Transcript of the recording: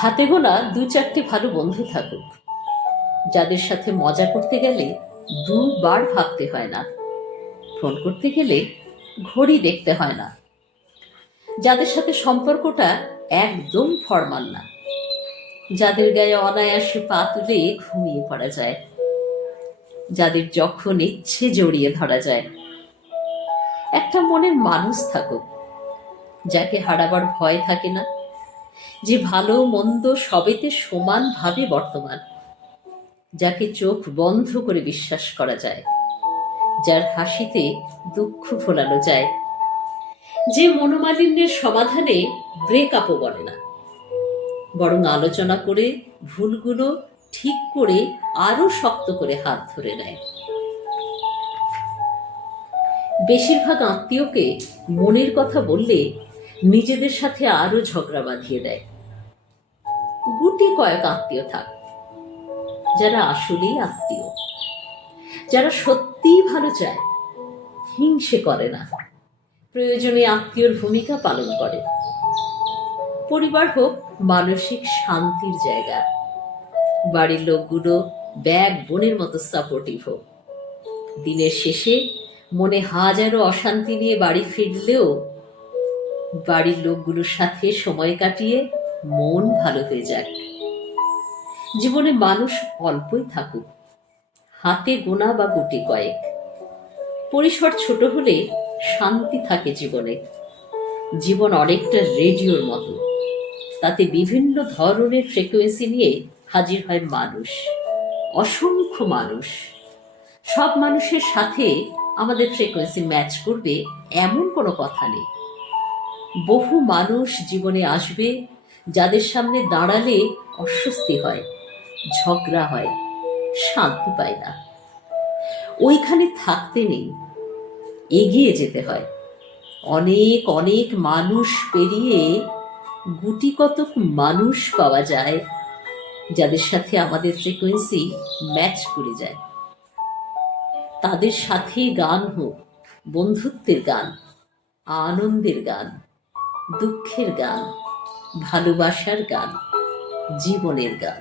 হাতে গোনা দু চারটে ভালো বন্ধু থাকুক, যাদের সাথে মজা করতে গেলে দুবার ভাবতে হয় না, ফোন করতে গেলে ঘড়ি দেখতে হয় না, যাদের সাথে সম্পর্কটা একদম ফরমাল না, যাদের গায়ে অনায়াসে পা তুলে ঘুমিয়ে পড়া যায়, যাদের যখন ইচ্ছে জড়িয়ে ধরা যায়। একটা মনের মানুষ থাকুক, যাকে হারাবার ভয় থাকে না, যে ভালো মন্দ সবেতে সমানভাবে বর্তমান, যাকে চোখ বন্ধ করে বিশ্বাস করা যায়, যার হাসিতে দুঃখ ভোলানো যায়, যে মনোমালিন্যের সমাধানে ব্রেকআপও বলে না, বরং আলোচনা করে ভুলগুলো ঠিক করে আরো শক্ত করে হাত ধরে নেয়। বেশিরভাগ আত্মীয়কে মনের কথা বললে নিজেদের সাথে আরো ঝগড়া বাঁধিয়ে দেয়। গুটি কয়েক আত্মীয় থাক, যারা আসলেই আত্মীয়, যারা সত্যিই ভালো চায়, হিংসে করে না, প্রয়োজনে আত্মীয়র ভূমিকা পালন করে। পরিবার হোক মানসিক শান্তির জায়গা, বাড়ির লোকগুলো ব্যাগ বোনের মতো সাপোর্টিভ হোক। দিনের শেষে মনে হাজারো অশান্তি নিয়ে বাড়ি ফিরলেও বাড়ির লোকগুলোর সাথে সময় কাটিয়ে মন ভালো হয়ে যাক। জীবনে মানুষ অল্পই থাকুক, হাতে গোনা বা গুটি কয়েক। পরিসর ছোট হলে শান্তি থাকে জীবনে। জীবন অনেকটা রেডিওর মতো, তাতে বিভিন্ন ধরনের ফ্রিকোয়েন্সি নিয়ে হাজির হয় মানুষ, অসংখ্য মানুষ। সব মানুষের সাথে আমাদের ফ্রিকোয়েন্সি ম্যাচ করবে এমন কোনো কথা নেই। বহু মানুষ জীবনে আসবে, যাদের সামনে দাঁড়ালে অস্বস্তি হয়, ঝগড়া হয়, শান্তি পায় না। ওইখানে থাকতে নেই, এগিয়ে যেতে হয়। অনেক অনেক মানুষ পেরিয়ে গুটি কতক মানুষ পাওয়া যায়, যাদের সাথে আমাদের ফ্রিকোয়েন্সি ম্যাচ করে যায়। তাদের সাথে গান হোক, বন্ধুত্বের গান, আনন্দের গান, দুঃখের গান, ভালোবাসার গান, জীবনের গান।